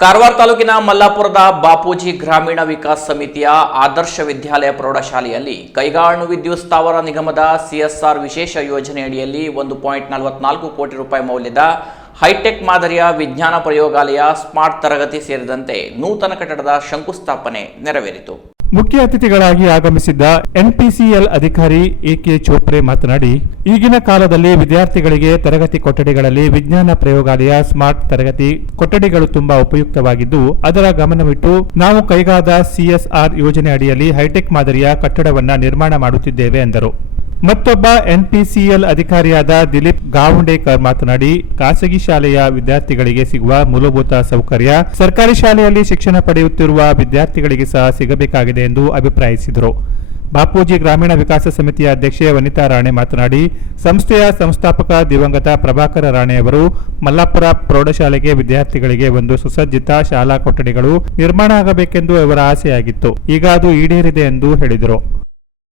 ಕಾರವಾರ ತಾಲೂಕಿನ ಮಲ್ಲಾಪುರದ ಬಾಪೂಜಿ ಗ್ರಾಮೀಣ ವಿಕಾಸ ಸಮಿತಿಯ ಆದರ್ಶ ವಿದ್ಯಾಲಯ ಪ್ರೌಢಶಾಲೆಯಲ್ಲಿ ಕೈಗಾಣು ವಿದ್ಯುತ್ ಸ್ಥಾವರ ನಿಗಮದ ಸಿಎಸ್ಆರ್ ವಿಶೇಷ ಯೋಜನೆಯಡಿಯಲ್ಲಿ ಒಂದು ಪಾಯಿಂಟ್ ನಲವತ್ನಾಲ್ಕು ಕೋಟಿ ರೂಪಾಯಿ ಮೌಲ್ಯದ ಹೈಟೆಕ್ ಮಾದರಿಯ ವಿಜ್ಞಾನ ಪ್ರಯೋಗಾಲಯ ಸ್ಮಾರ್ಟ್ ತರಗತಿ ಸೇರಿದಂತೆ ನೂತನ ಕಟ್ಟಡದ ಶಂಕುಸ್ಥಾಪನೆ ನೆರವೇರಿತು. ಮುಖ್ಯ ಅತಿಥಿಗಳಾಗಿ ಆಗಮಿಸಿದ್ದ ಎನ್ಪಿಸಿಎಲ್ ಅಧಿಕಾರಿ ಎಕೆ ಚೋಪ್ರೆ ಮಾತನಾಡಿ, ಈಗಿನ ಕಾಲದಲ್ಲಿ ವಿದ್ಯಾರ್ಥಿಗಳಿಗೆ ತರಗತಿ ಕೊಠಡಿಗಳಲ್ಲಿ ವಿಜ್ಞಾನ ಪ್ರಯೋಗಾಲಯ, ಸ್ಮಾರ್ಟ್ ತರಗತಿ ಕೊಠಡಿಗಳು ತುಂಬಾ ಉಪಯುಕ್ತವಾಗಿದ್ದು, ಅದರ ಗಮನವಿಟ್ಟು ನಾವು ಕೈಗಾದ ಸಿಎಸ್ಆರ್ ಯೋಜನೆ ಅಡಿಯಲ್ಲಿ ಹೈಟೆಕ್ ಮಾದರಿಯ ಕಟ್ಟಡವನ್ನ ನಿರ್ಮಾಣ ಮಾಡುತ್ತಿದ್ದೇವೆ ಎಂದರು. ಮತ್ತೊಬ್ಬ ಎನ್ಪಿಸಿಎಲ್ ಅಧಿಕಾರಿಯಾದ ದಿಲೀಪ್ ಗಾವುಂಡೇಕರ್ ಮಾತನಾಡಿ, ಖಾಸಗಿ ಶಾಲೆಯ ವಿದ್ಯಾರ್ಥಿಗಳಿಗೆ ಸಿಗುವ ಮೂಲಭೂತ ಸೌಕರ್ಯ ಸರ್ಕಾರಿ ಶಾಲೆಯಲ್ಲಿ ಶಿಕ್ಷಣ ಪಡೆಯುತ್ತಿರುವ ವಿದ್ಯಾರ್ಥಿಗಳಿಗೆ ಸಹ ಸಿಗಬೇಕಾಗಿದೆ ಎಂದು ಅಭಿಪ್ರಾಯಿಸಿದರು. ಬಾಪೂಜಿ ಗ್ರಾಮೀಣ ವಿಕಾಸ ಸಮಿತಿಯ ಅಧ್ಯಕ್ಷೆ ವನಿತಾ ರಾಣೆ ಮಾತನಾಡಿ, ಸಂಸ್ಥೆಯ ಸಂಸ್ಥಾಪಕ ದಿವಂಗತ ಪ್ರಭಾಕರ ರಾಣೆ ಅವರು ಮಲ್ಲಾಪುರ ಪ್ರೌಢಶಾಲೆಗೆ ವಿದ್ಯಾರ್ಥಿಗಳಿಗೆ ಒಂದು ಸುಸಜ್ಜಿತ ಶಾಲಾ ಕೊಠಡಿಗಳು ನಿರ್ಮಾಣ ಆಗಬೇಕೆಂದು ಅವರ ಆಸೆಯಾಗಿತ್ತು. ಈಗ ಅದು ಈಡೇರಿದೆ ಎಂದು ಹೇಳಿದರು.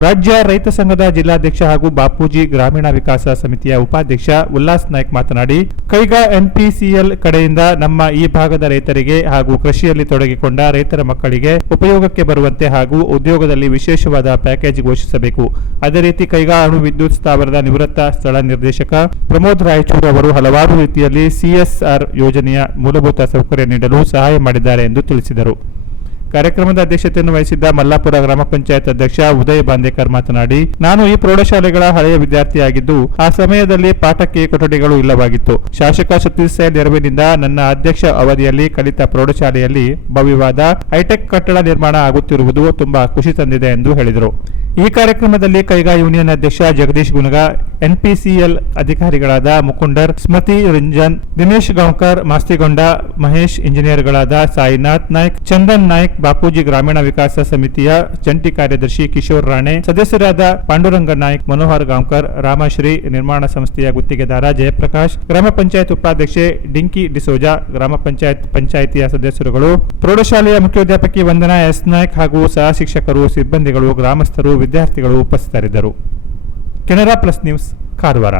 ರಾಜ್ಯ ರೈತ ಸಂಘದ ಜಿಲ್ಲಾಧ್ಯಕ್ಷ ಹಾಗೂ ಬಾಪೂಜಿ ಗ್ರಾಮೀಣ ವಿಕಾಸ ಸಮಿತಿಯ ಉಪಾಧ್ಯಕ್ಷ ಉಲ್ಲಾಸ್ ನಾಯ್ಕ್ ಮಾತನಾಡಿ, ಕೈಗಾ ಎನ್ಪಿಸಿಎಲ್ ಕಡೆಯಿಂದ ನಮ್ಮ ಈ ಭಾಗದ ರೈತರಿಗೆ ಹಾಗೂ ಕೃಷಿಯಲ್ಲಿ ತೊಡಗಿಕೊಂಡ ರೈತರ ಮಕ್ಕಳಿಗೆ ಉಪಯೋಗಕ್ಕೆ ಬರುವಂತೆ ಹಾಗೂ ಉದ್ಯೋಗದಲ್ಲಿ ವಿಶೇಷವಾದ ಪ್ಯಾಕೇಜ್ ಘೋಷಿಸಬೇಕು. ಅದೇ ರೀತಿ ಕೈಗಾ ಅಣು ವಿದ್ಯುತ್ ಸ್ಥಾವರದ ನಿವೃತ್ತ ಸ್ಥಳ ನಿರ್ದೇಶಕ ಪ್ರಮೋದ್ ರಾಯಚೂರು ಅವರು ಹಲವಾರು ರೀತಿಯಲ್ಲಿ ಸಿಎಸ್ಆರ್ ಯೋಜನೆಯ ಮೂಲಭೂತ ಸೌಕರ್ಯ ನೀಡಲು ಸಹಾಯ ಮಾಡಿದ್ದಾರೆ ಎಂದು ತಿಳಿಸಿದರು. ಕಾರ್ಯಕ್ರಮದ ಅಧ್ಯಕ್ಷತೆಯನ್ನು ವಹಿಸಿದ್ದ ಮಲ್ಲಾಪುರ ಗ್ರಾಮ ಪಂಚಾಯತ್ ಅಧ್ಯಕ್ಷ ಉದಯ್ ಬಾಂದೇಕರ್ ಮಾತನಾಡಿ, ನಾನು ಈ ಪ್ರೌಢಶಾಲೆಗಳ ಹಳೆಯ ವಿದ್ಯಾರ್ಥಿಯಾಗಿದ್ದು, ಆ ಸಮಯದಲ್ಲಿ ಪಾಠಕ್ಕೆ ಕೊಠಡಿಗಳು ಇಲ್ಲವಾಗಿತ್ತು. ಶಾಸಕ ಸತೀಶ್ ಸೈಲ್ ನೆರವಿನಿಂದ ನನ್ನ ಅಧ್ಯಕ್ಷ ಅವಧಿಯಲ್ಲಿ ಕಲಿತ ಪ್ರೌಢಶಾಲೆಯಲ್ಲಿ ಭವ್ಯವಾದ ಹೈಟೆಕ್ ಕಟ್ಟಡ ನಿರ್ಮಾಣ ಆಗುತ್ತಿರುವುದು ತುಂಬಾ ಖುಷಿ ತಂದಿದೆ ಎಂದು ಹೇಳಿದರು. ಈ ಕಾರ್ಯಕ್ರಮದಲ್ಲಿ ಕೈಗಾ ಯೂನಿಯನ್ ಅಧ್ಯಕ್ಷ ಜಗದೀಶ್ ಗುನಗ, ಎನ್ಪಿಸಿಎಲ್ ಅಧಿಕಾರಿಗಳಾದ ಮುಕುಂಡರ್ ಸ್ಮೃತಿ ರಂಜನ್, ದಿನೇಶ್ ಗಾಂವ್ಕರ್, ಮಾಸ್ತಿಗೊಂಡ ಮಹೇಶ್, ಇಂಜಿನಿಯರ್ಗಳಾದ ಸಾಯಿನಾಥ್ ನಾಯ್ಕ್, ಚಂದನ್ ನಾಯ್ಕ್, ಬಾಪೂಜಿ ಗ್ರಾಮೀಣ ವಿಕಾಸ ಸಮಿತಿಯ ಜಂಟಿ ಕಾರ್ಯದರ್ಶಿ ಕಿಶೋರ್ ರಾಣೆ, ಸದಸ್ಯರಾದ ಪಾಂಡುರಂಗ ನಾಯ್ಕ್, ಮನೋಹರ್ ಗಾಂವ್ಕರ್, ರಾಮಶ್ರೀ, ನಿರ್ಮಾಣ ಸಂಸ್ಥೆಯ ಗುತ್ತಿಗೆದಾರ ಜಯಪ್ರಕಾಶ್, ಗ್ರಾಮ ಪಂಚಾಯತ್ ಉಪಾಧ್ಯಕ್ಷೆ ಡಿಂಕಿ ಡಿಸೋಜಾ, ಗ್ರಾಮ ಪಂಚಾಯತ್ ಪಂಚಾಯಿತಿಯ ಸದಸ್ಯರುಗಳು, ಪ್ರೌಢಶಾಲೆಯ ಮುಖ್ಯೋಧ್ಯಾಪಕಿ ವಂದನಾ ಎಸ್ ನಾಯ್ಕ್ ಹಾಗೂ ಸಹ ಶಿಕ್ಷಕರು, ಸಿಬ್ಬಂದಿಗಳು, ಗ್ರಾಮಸ್ಥರು ವಿದ್ಯಾರ್ಥಿಗಳು ಉಪಸ್ಥಿತರಿದ್ದರು. Canara plus news Karwar.